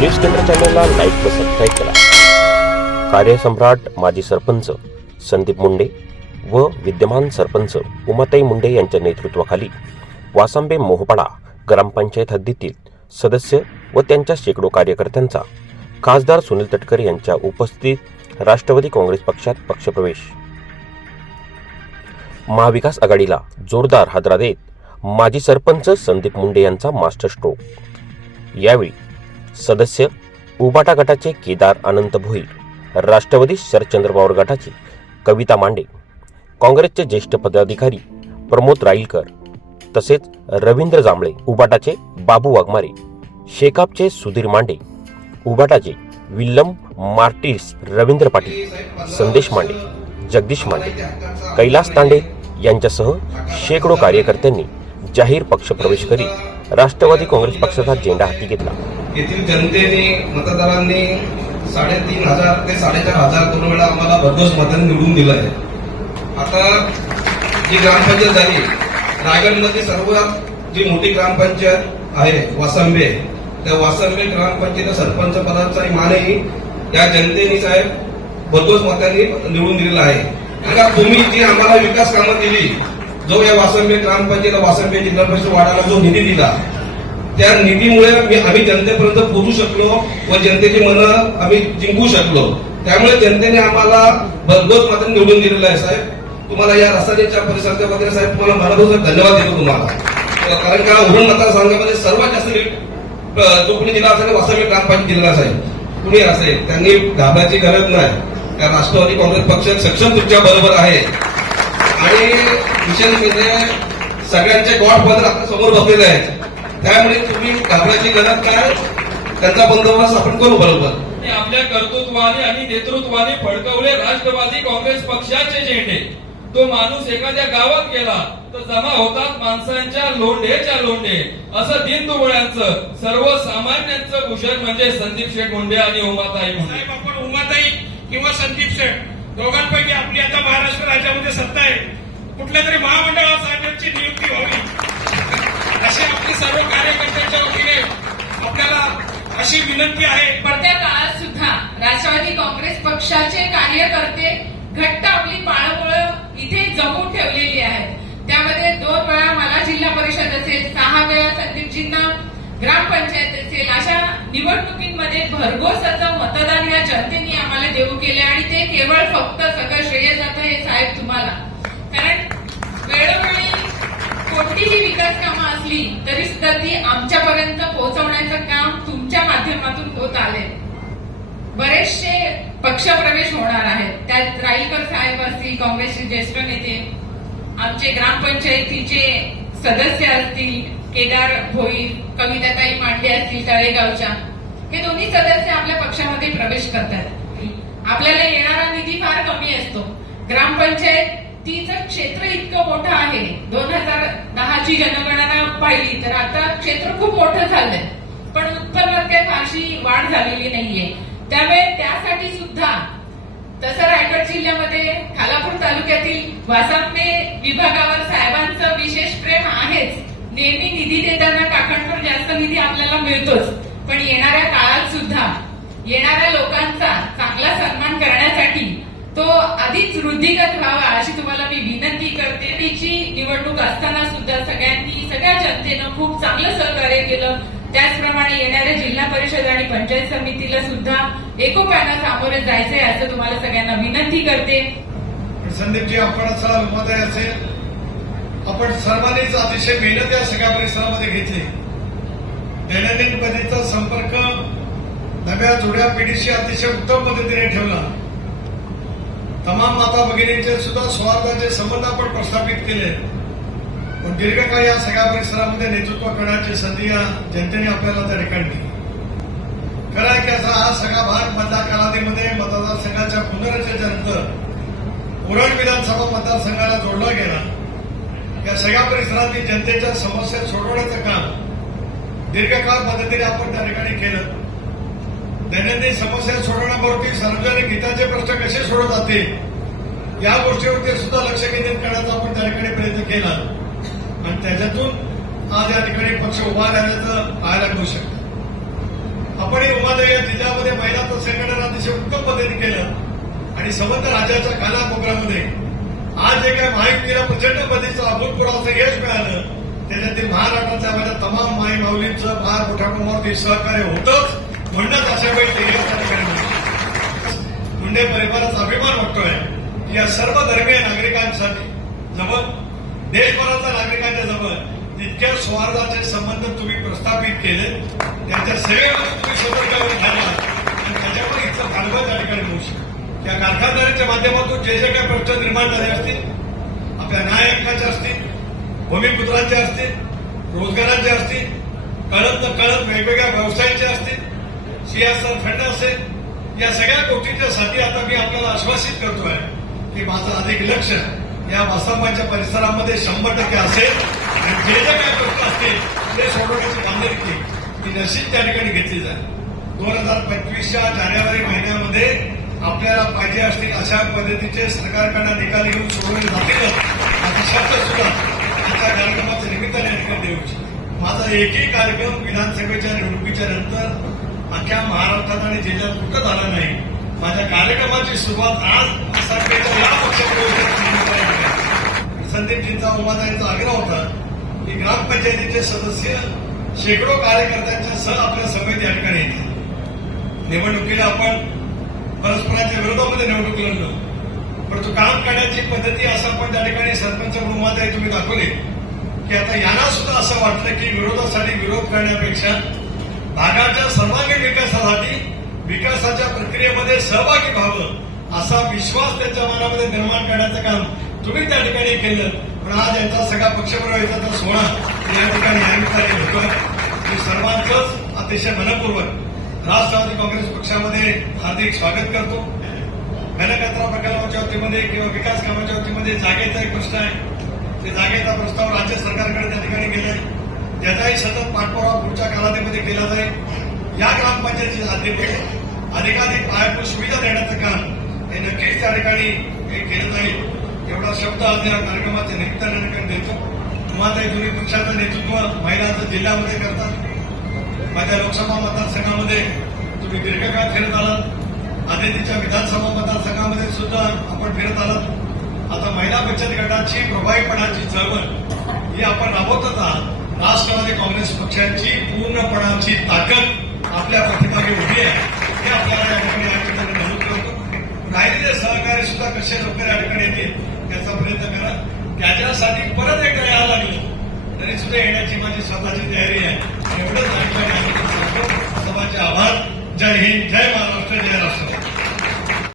News केंद्र चॅनलला like व सबस्क्राईब करा. कार्यसम्राट माजी सरपंच संदीप मुंडे व विद्यमान सरपंच उमाताई मुंडे यांच्या नेतृत्वाखाली वासांबे मोहपाडा ग्रामपंचायत हद्दीतील सदस्य व त्यांच्या शेकडो कार्यकर्त्यांचा खासदार सुनील तटकरे यांच्या उपस्थितीत राष्ट्रवादी काँग्रेस पक्षात पक्षप्रवेश. महाविकास आघाडीला जोरदार हादरा देत माजी सरपंच संदीप मुंडे यांचा मास्टर स्ट्रोक यावेळी सदस्य उबाटा गटाचे केदार अनंत भोईर राष्ट्रवादी शरदचंद्र पवार गटाचे कविता मांडे काँग्रेसचे ज्येष्ठ पदाधिकारी प्रमोद राईलकर तसेच रवींद्र जांभळे उबाटाचे बाबू वाघमारे शेकापचे सुधीर मांडे उबाटाचे विल्लम मार्टिस रवींद्र पाटील संदेश मांडे जगदीश मांडे कैलास तांडे यांच्यासह शेकडो कार्यकर्त्यांनी जाहीर पक्षप्रवेश करीत राष्ट्रवादी काँग्रेस पक्षाचा झेंडा हाती घेतला. येथील जनतेने मतदारांनी साडेतीन हजार ते साडेचार हजार दोन वेळा आम्हाला भरघोस मतांनी निवडून दिलं आहे. आता जी ग्रामपंचायत झाली रायगडमध्ये सर्वात जी मोठी ग्रामपंचायत आहे वासंबे त्या वासंबे ग्रामपंचायत सरपंच पदाचा मानही या जनतेने साहेब भरघोस मतांनी निवडून दिलेला आहे. आणि तुम्ही जी आम्हाला विकास कामं दिली जो या वासंबे ग्रामपंचायत वासंबे जिल्हा परिषद वाढायला जो निधी दिला त्या निधीमुळे आम्ही जनतेपर्यंत पोहोचू शकलो व जनतेची मनं आम्ही जिंकू शकलो. त्यामुळे जनतेने आम्हाला भरघोस मात्र निवडून दिलेलं आहे साहेब. तुम्हाला या रस्त्याच्या परिसराच्या वगैरे साहेब तुम्हाला मनापासून धन्यवाद देतो तुम्हाला. कारण का उरण मतदारसंघामध्ये सर्वात जास्त जो कोणी दिला असेल वास्तविक ग्रामपंचायत दिलेला साहेब. कुणी असेल त्यांनी घाबरायची गरज नाही. कारण राष्ट्रवादी काँग्रेस पक्ष सक्षम तुमच्या बरोबर आहे. आणि विशेष म्हणजे सगळ्यांचे गॉड फादर आपल्यासमोर बसलेले आहेत. त्यामुळे तुम्ही घाबरायची गरज काय? त्यांचा बंदोबस्त आपण करू बरोबर. आपल्या कर्तृत्वाने आणि नेतृत्वाने फडकवले राष्ट्रवादी काँग्रेस पक्षाचे झेंडे तो माणूस एखाद्या गावात गेला तर जमा होतात माणसांच्या लोंढेच्या लोंढे. असं दिनदुबळ्यांचं सर्वसामान्यांचं भूषण म्हणजे संदीप शेठ मुंडे आणि उमाताई साहेब आपण उमाताई किंवा संदीप शेठ दोघांपैकी आपली आता महाराष्ट्र राज्यामध्ये सत्ता आहे. कुठल्या तरी महामंडळात साहेबांची नियुक्ती व्हावी. अशी आपली सर्व कार्यकर्त्यांच्या वतीने आपल्याला अशी विनंती आहे. पडत्या काळात सुद्धा राष्ट्रवादी काँग्रेस पक्षाचे कार्यकर्ते घट्ट आपली पाळमुळं इथे जमवून ठेवलेली आहेत. त्यामध्ये दोन वेळा मला जिल्हा परिषद असेल सहा वेळा संदीपजींना ग्रामपंचायत असेल अशा निवडणुकीमध्ये भरघोस असं मतदान या जनतेने आम्हाला देऊ केले आणि ते केवळ फक्त सगळं श्रेय जातं हे साहेब तुम्हाला. कारण वेळोवेळी कोणतीही विकास कामं असली तरी सुद्धा ती आमच्यापर्यंत पोहोचवण्याचं काम तुमच्या माध्यमातून होत आले बरेचसे पक्षप्रवेश होणार आहेत. त्यात राईकर साहेब असतील काँग्रेसचे ज्येष्ठ नेते आमचे ग्रामपंचायतीचे सदस्य असतील केदार भोईर कविताताई मांडे असतील तळेगावच्या. हे दोन्ही सदस्य आपल्या पक्षामध्ये प्रवेश करतात आपल्याला येणारा निधी फार कमी असतो. ग्रामपंचायत तिचं क्षेत्र इतकं मोठं आहे. दोन हजार दहाची जनगणना पाहिली तर आता क्षेत्र खूप मोठं झालंय. पण उत्पन्नात काही फारशी वाढ झालेली नाहीये. त्यामुळे त्यासाठी सुद्धा तसं रायगड जिल्ह्यामध्ये खालापूर तालुक्यातील वासापणे विभागावर साहेबांचं विशेष प्रेम आहेच. नेहमी निधी देताना काकांवर जास्त निधी आपल्याला मिळतोच. पण येणाऱ्या काळात सुद्धा येणाऱ्या लोकांना आधीच वृद्धिगत व्हावा अशी तुम्हाला मी विनंती करते. तिची निवडणूक असताना सुद्धा सगळ्यांनी सगळ्या जनतेनं खूप चांगलं सहकार्य केलं. त्याचप्रमाणे येणाऱ्या जिल्हा परिषद आणि पंचायत समितीला सुद्धा एकोप्यानं सामोरे जायचंय असं तुम्हाला सगळ्यांना विनंती करते. संदीपजी आपण विमोदय असेल आपण सर्वांनीच अतिशय मेहनत या सगळ्या परिसरामध्ये घेतली. दैनंदिन पद्धतीचा संपर्क नव्या जुड्या पिढीशी अतिशय उत्तम पद्धतीने ठेवला. तमाम माता भगिनींचे सुद्धा सौहार्दाचे संबंध आपण प्रस्थापित केले. पण दीर्घकाळ या सगळ्या परिसरामध्ये नेतृत्व करण्याची संधी या जनतेने आपल्याला त्या ठिकाणी दिली. खरं आहे की असा हा सगळा भाग मधल्या कालावधीमध्ये मतदारसंघाच्या पुनर्रचनेनंतर उरण विधानसभा मतदारसंघाला जोडला गेला. या सगळ्या परिसरातील जनतेच्या समस्या सोडवण्याचं काम दीर्घकाळ पद्धतीने आपण त्या ठिकाणी केलं. दैनंदिन समस्या सोडवण्याबरोबर सार्वजनिक हिताचे प्रश्न कसे सोडत जातील या गोष्टीवरती सुद्धा लक्ष केंद्रित करण्याचा आपण त्या ठिकाणी प्रयत्न केला. आणि त्याच्यातून आज या ठिकाणी पक्ष उभा राहण्याचं पाहायला मिळू शकतं. आपण हे उभा या जिल्ह्यामध्ये महिलांचं संघटन अतिशय उत्तम पद्धतीने केलं. आणि समंत राज्याच्या कानाकोपऱ्यामध्ये. आज जे काय महायुतीला प्रचंड पद्धतीचं अभूतपूर्वाचं यश मिळालं त्याच्यातील महाराष्ट्राच्या माझ्या तमाम माई माऊलींचं फार मोठ्या प्रमाणावरती सहकार्य होतंच. म्हणूनच अशा वेळी मुंडे परिवाराचा अभिमान वाटतोय की या सर्व धर्मीय नागरिकांसाठी जवळ देशभराच्या नागरिकांच्या जवळ जितक्या सौहार्दाचे संबंध तुम्ही प्रस्थापित केले त्यांच्या सेवेमध्ये तुम्ही सतर्कावर झाला आणि त्याच्यामुळे इथं भांडवल त्या ठिकाणी होऊ शकतो. त्या कारखानदारीच्या माध्यमातून जे जे काही प्रश्न निर्माण झाले असतील आपल्या न्याय हक्काचे असतील भूमिपुत्रांचे असतील रोजगारांचे असतील कळत न कळत वेगवेगळ्या व्यवसायांचे असतील सीएसआर फंड असेल या सगळ्या गोष्टींच्या साठी आता मी आपल्याला आश्वासित करतोय की माझं अधिक लक्ष या वास्तवांच्या परिसरामध्ये शंभर टक्के असेल. आणि जे जे काही प्रश्न असतील ते सोडवण्याची बांधणी ती नशीब त्या ठिकाणी घेतली जाईल. दोन हजार पंचवीसच्या जानेवारी महिन्यामध्ये आपल्याला पाहिजे असतील अशा पद्धतीचे सरकारकडनं निकाल घेऊन सोडवले जातीलच असा शब्द सुद्धा आजच्या कार्यक्रमाच्या निमित्ताने ठिकाणी देऊ माझा एकही कार्यक्रम विधानसभेच्या निवडणुकीच्या नंतर अख्ख्या महाराष्ट्रात आणि जिल्ह्यात कुठं झालं नाही. माझ्या कार्यक्रमाची सुरुवात आज सरकारच्या या पक्षप्रवेशाच्या संदीपजींचा उमाताईंचा आग्रह होता की ग्रामपंचायतीचे सदस्य शेकडो कार्यकर्त्यांच्या सह आपल्या सभेत या ठिकाणी येतील. निवडणुकीला आपण परस्परांच्या विरोधामध्ये निवडणूक लढलो. परंतु काम करण्याची पद्धती असं आपण त्या ठिकाणी सरपंच उमाताई तुम्ही दाखवले की आता यांना सुद्धा असं वाटलं की विरोधासाठी विरोध करण्यापेक्षा भागाच्या सर्वांगीण विकासासाठी विकासाच्या प्रक्रियेमध्ये सहभागी व्हावं असा विश्वास त्यांच्या मनामध्ये निर्माण करण्याचं काम तुम्ही त्या ठिकाणी केलं. पण आज यांचा सगळा पक्षप्रवेशाचा सोहळा या ठिकाणी या निमित्ताने मी सर्वांचंच अतिशय मनपूर्वक राष्ट्रवादी काँग्रेस पक्षामध्ये हार्दिक स्वागत करतो. घनकचरा प्रकल्पाच्या वतीमध्ये किंवा विकास कामाच्या वतीमध्ये जागेचा एक प्रश्न आहे. ते जागेचा प्रस्ताव राज्य सरकारकडे त्या ठिकाणी गेलाय. त्याचाही सतत पाठपुरावा पुढच्या कालावधीमध्ये केला जाईल. या ग्रामपंचायतीच्या हद्दीमध्ये अधिकाधिक पायाभूत सुविधा देण्याचं काम हे नक्कीच त्या ठिकाणी हे केलं जाईल. एवढा शब्द आज या कार्यक्रमाच्या निमित्ताने देतो. तुम्हाला दोन्ही पक्षाचं नेतृत्व महिलांचं जिल्ह्यामध्ये करतात. माझ्या लोकसभा मतदारसंघामध्ये तुम्ही दीर्घकाळ फिरत आलात. आदितीच्या विधानसभा मतदारसंघामध्ये सुद्धा आपण फिरत आलात. आता महिला बचत गटाची प्रभावीपणाची चळवळ ही आपण राबवतच आहात. राष्ट्रवादी काँग्रेस पक्षांची पूर्णपणाची ताकद आपल्या पाठीमागे उभी आहे. हे आपल्याला या ठिकाणी या ठिकाणी नमूद करतो. राहिलेले सहकार्य सुद्धा कसे लोक या ठिकाणी येतील याचा प्रयत्न करा. त्याच्यासाठी परत एकदा यायला लागलं तरी सुद्धा येण्याची माझी स्वतःची तयारी आहे. एवढंच आमच्या सभाचे आभार. जय हिंद जय महाराष्ट्र जय राष्ट्र